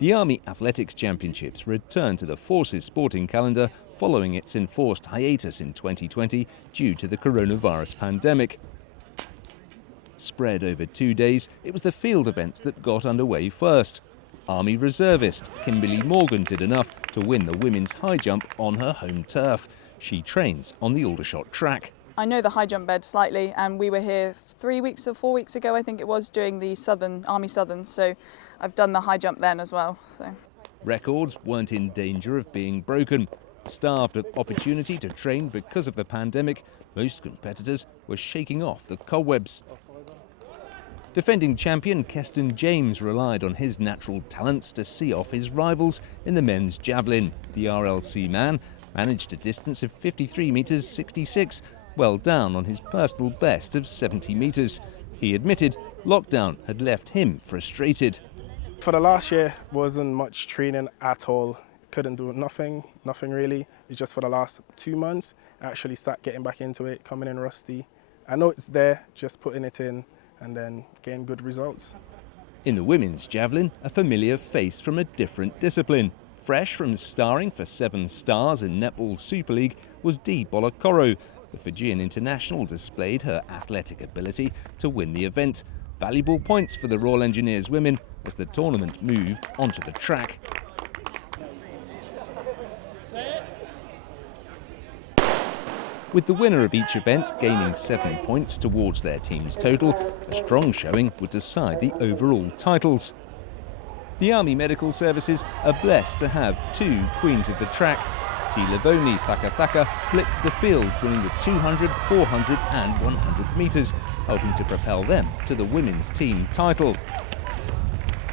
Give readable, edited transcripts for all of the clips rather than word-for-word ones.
The Army Athletics Championships returned to the Forces sporting calendar following its enforced hiatus in 2020 due to the coronavirus pandemic. Spread over 2 days, it was the field events that got underway first. Army reservist Kimberley Morgan did enough to win the women's high jump on her home turf. She trains on the Aldershot track. I know the high jump bed slightly, and we were here 3 weeks or 4 weeks ago, I think it was, doing the Army Southern, so I've done the high jump then as well. Records weren't in danger of being broken. Starved of opportunity to train because of the pandemic, most competitors were shaking off the cobwebs. Defending champion Keston James relied on his natural talents to see off his rivals in the men's javelin. The RLC man managed a distance of 53 metres 66, well down on his personal best of 70 metres. He admitted lockdown had left him frustrated. For the last year, wasn't much training at all. Couldn't do nothing really. It's just for the last 2 months, I actually start getting back into it, coming in rusty. I know it's there, just putting it in and then getting good results. In the women's javelin, a familiar face from a different discipline. Fresh from starring for 7 stars in Netball Super League was Dee Bolokoro. The Fijian international displayed her athletic ability to win the event. Valuable points for the Royal Engineers women as the tournament moved onto the track. With the winner of each event gaining 7 points towards their team's total, a strong showing would decide the overall titles. The Army Medical Services are blessed to have 2 queens of the track. Tilavoni Thakathaka blitzed the field, winning the 200, 400 and 100 metres, helping to propel them to the women's team title.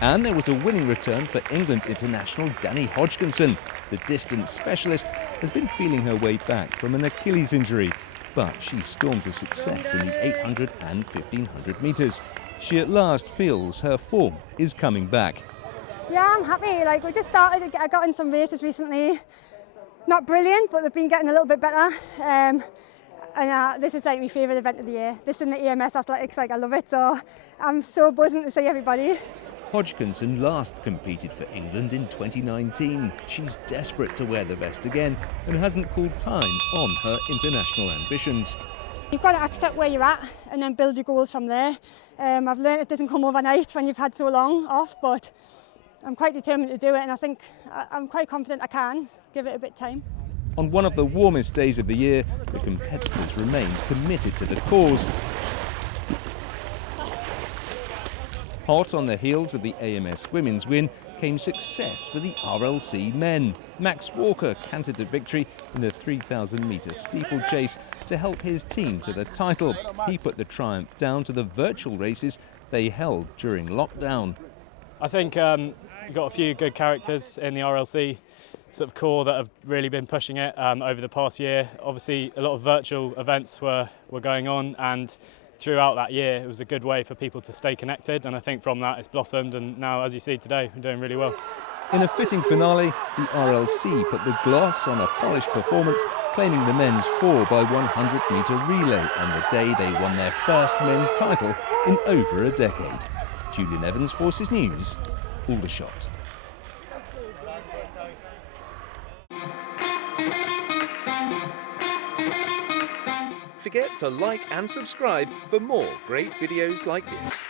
And there was a winning return for England international DANNI Hodgkinson. The distance specialist has been feeling her way back from an Achilles injury, but she stormed to success in the 800 and 1500 metres. She at last feels her form is coming back. Yeah, I'm happy. We just started, I got in some races recently. Not brilliant, but they've been getting a little bit better. This is my favourite event of the year. This and the EMS athletics, I love it. So I'm so buzzing to see everybody. Hodgkinson last competed for England in 2019. She's desperate to wear the vest again and hasn't called time on her international ambitions. You've got to accept where you're at and then build your goals from there. I've learned it doesn't come overnight when you've had so long off, but I'm quite determined to do it, and I think I'm quite confident I can. Give it a bit of time. On one of the warmest days of the year, the competitors remained committed to the cause. Hot on the heels of the AMS women's win came success for the RLC men. Max Walker cantered to victory in the 3,000-metre steeplechase to help his team to the title. He put the triumph down to the virtual races they held during lockdown. I think we've got a few good characters in the RLC sort of core that have really been pushing it over the past year. Obviously, a lot of virtual events were going on, and throughout that year, it was a good way for people to stay connected. And I think from that, it's blossomed. And now, as you see today, we're doing really well. In a fitting finale, the RLC put the gloss on a polished performance, claiming the men's 4x100 metre relay on the day they won their first men's title in over a decade. Julian Evans, Forces News, Aldershot. Don't forget to like and subscribe for more great videos like this.